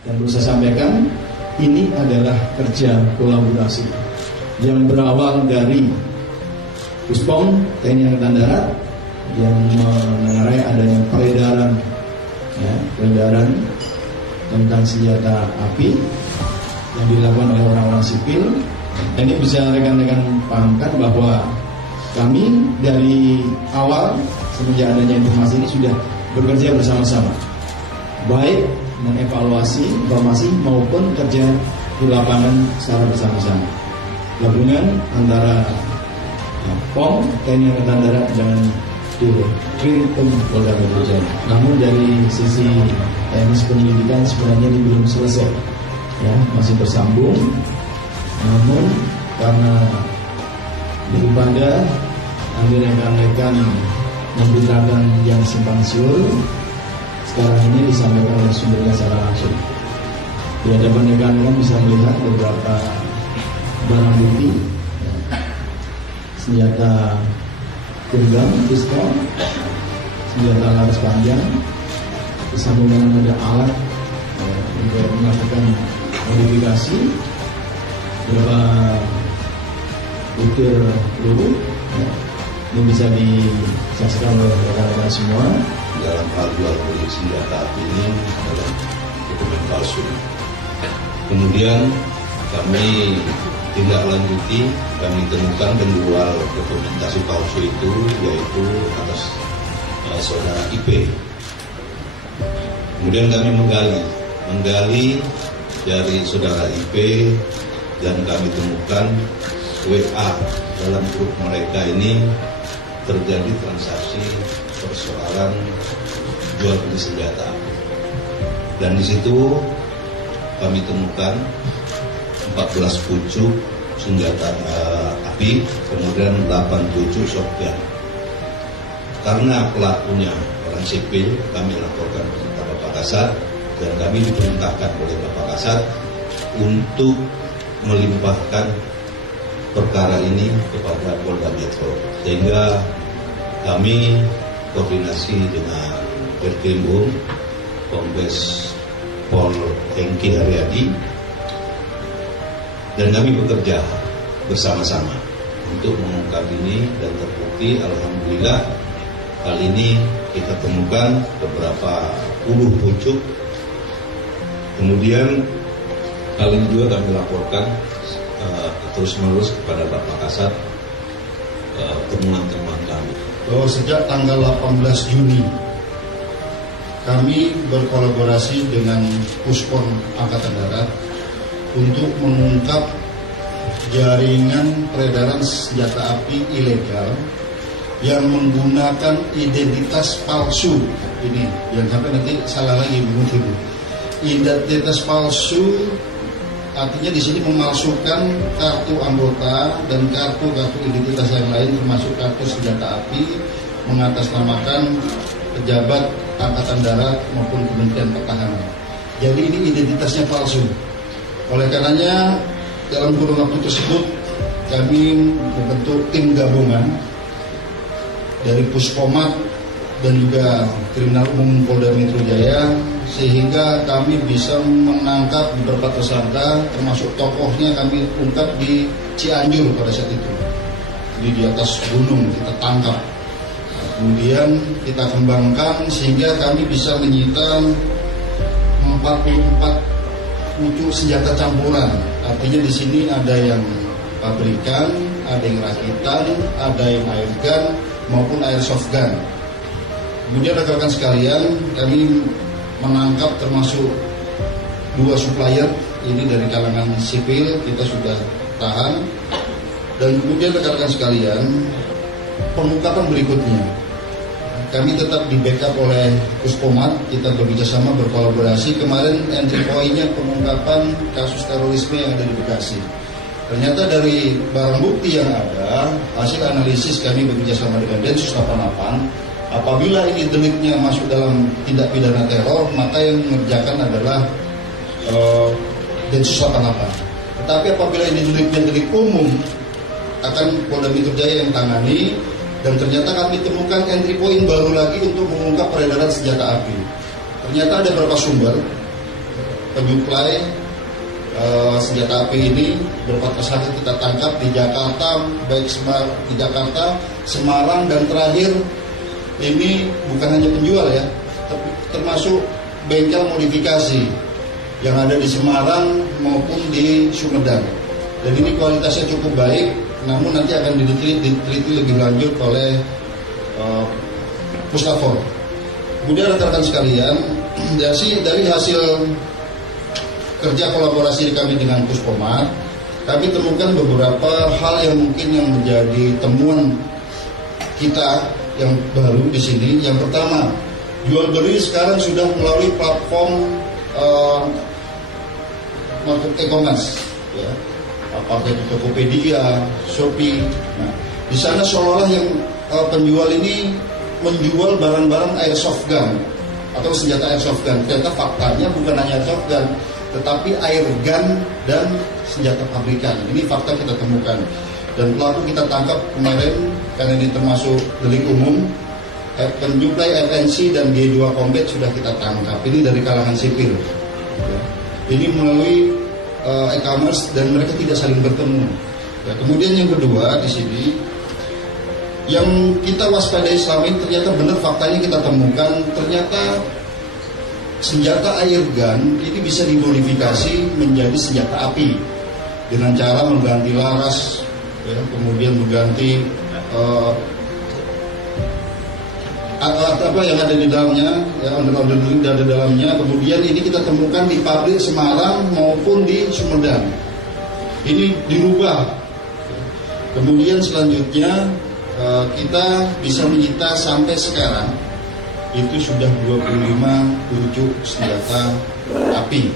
Dan perlu saya sampaikan, ini adalah kerja kolaborasi yang berawal dari Puspom TNI Angkatan Darat yang mengenai adanya peredaran tentang senjata api yang dilakukan oleh orang-orang sipil. Dan ini bisa rekan-rekan pahamkan bahwa kami dari awal semenjak adanya informasi ini sudah bekerja bersama-sama, baik mengevaluasi informasi maupun kerja di lapangan secara bersama-sama. Gabungan antara POM, TNI Angkatan Darat dan Krimkum Polda Metro Jaya. Namun dari sisi teknis penyelidikan sebenarnya ini belum selesai, ya, masih bersambung. Namun karena daripada rekan-rekan memberitakan yang simpang siur, sekarang ini disampaikan oleh sumbernya secara langsung. Di hadapan rekan-rekan bisa melihat beberapa barang bukti, senjata genggam, pistol, senjata laras panjang, disambungkan ada alat untuk melakukan modifikasi, beberapa butir peluru. Ini bisa disaksikan oleh rekan-rekan semua. Dalam hal jual beli senjata api ini adalah dokumen palsu. Kemudian kami tindak lanjuti, kami temukan penjual dokumentasi palsu itu yaitu atas saudara IP. Kemudian kami menggali dari saudara IP dan kami temukan WA dalam grup mereka ini terjadi transaksi persoalan jual beli senjata api. Dan di situ kami temukan 14 pucuk senjata api, kemudian 8 pucuk shotgun. Karena pelakunya orang sipil, kami laporkan kepada Bapak Kasat dan kami diperintahkan oleh Bapak Kasat untuk melimpahkan perkara ini kepada Polda Metro, sehingga kami koordinasi dengan Dirkrimum Kombes Pol Hengki Haryadi dan kami bekerja bersama-sama untuk mengungkap ini, dan terbukti alhamdulillah kali ini kita temukan beberapa puluh pucuk. Kemudian kali ini juga kami laporkan terus-menerus kepada Bapak Kasat temuan-temuan kami. Bahwa sejak tanggal 18 Juni kami berkolaborasi dengan Puspom Angkatan Darat untuk mengungkap jaringan peredaran senjata api ilegal yang menggunakan identitas palsu. Ini yang sampai nanti salah lagi mungkin. Identitas palsu artinya di sini memalsukan kartu anggota dan kartu-kartu identitas yang lain, termasuk kartu senjata api, mengatasnamakan pejabat Angkatan Darat maupun Kementerian Pertahanan. Jadi ini identitasnya palsu. Oleh karenanya dalam kurun waktu tersebut kami membentuk tim gabungan dari Puspomat dan juga Kriminal Umum Polda Metro Jaya, sehingga kami bisa menangkap beberapa tersangka, termasuk tokohnya kami ungkap di Cianjur pada saat itu. Jadi di atas gunung kita tangkap. Kemudian kita kembangkan sehingga kami bisa menyita 44 pucuk senjata campuran. Artinya di sini ada yang pabrikan, ada yang rakitan, ada yang airgun maupun airsoft gun. Kemudian rekan-rekan sekalian, kami menangkap termasuk 2 supplier ini dari kalangan sipil, kita sudah tahan. Dan kemudian rekan-rekan sekalian, pengungkapan berikutnya kami tetap di backup oleh Puspomat, kita bekerjasama berkolaborasi. Kemarin entry point-nya pengungkapan kasus terorisme yang ada di Bekasi. Ternyata dari barang bukti yang ada, hasil analisis kami bekerjasama dengan Densus 88, apabila ini deliknya masuk dalam tindak pidana teror, maka yang mengerjakan adalah Densus 88. Tetapi apabila ini deliknya delik umum, akan Polda Metro Jaya yang tangani. Dan ternyata kami temukan entry point baru lagi untuk mengungkap peredaran senjata api. Ternyata ada beberapa sumber penyuplai senjata api ini beberapa tersangka kita tangkap di Jakarta, baik di Jakarta, Semarang, dan terakhir ini bukan hanya penjual ya, tapi termasuk bengkel modifikasi yang ada di Semarang maupun di Sumedang. Dan ini kualitasnya cukup baik, namun nanti akan diteliti lebih lanjut oleh Puslapor. Kemudian rekan-rekan sekalian, dari hasil kerja kolaborasi kami dengan Puspomar, kami temukan beberapa hal yang mungkin yang menjadi temuan kita yang baru di sini. Yang pertama, jual beli sekarang sudah melalui platform market e-commerce, ya, pakai Tokopedia, Shopee. Nah, di sana seolah-olah yang penjual ini menjual barang-barang airsoft gun atau senjata airsoft gun. Ternyata faktanya bukan hanya airsoft gun, tetapi air gun dan senjata pabrikan. Ini fakta kita temukan. Dan pelaku kita tangkap kemarin karena ini termasuk delik umum. Penyuplai FNC dan G2 Combat sudah kita tangkap. Ini dari kalangan sipil. Ini melalui e-commerce dan mereka tidak saling bertemu. Ya, kemudian yang kedua di sini yang kita waspadai selama ini, ternyata benar faktanya kita temukan, ternyata senjata air gun ini bisa dimodifikasi menjadi senjata api dengan cara mengganti laras, ya, kemudian mengganti alat apa yang ada di dalamnya, ya, onder-onder yang ada di dalamnya. Kemudian ini kita temukan di pabrik Semarang maupun di Sumedang. Ini dirubah. Kemudian selanjutnya kita bisa menyita sampai sekarang itu sudah 25 pucuk senjata api.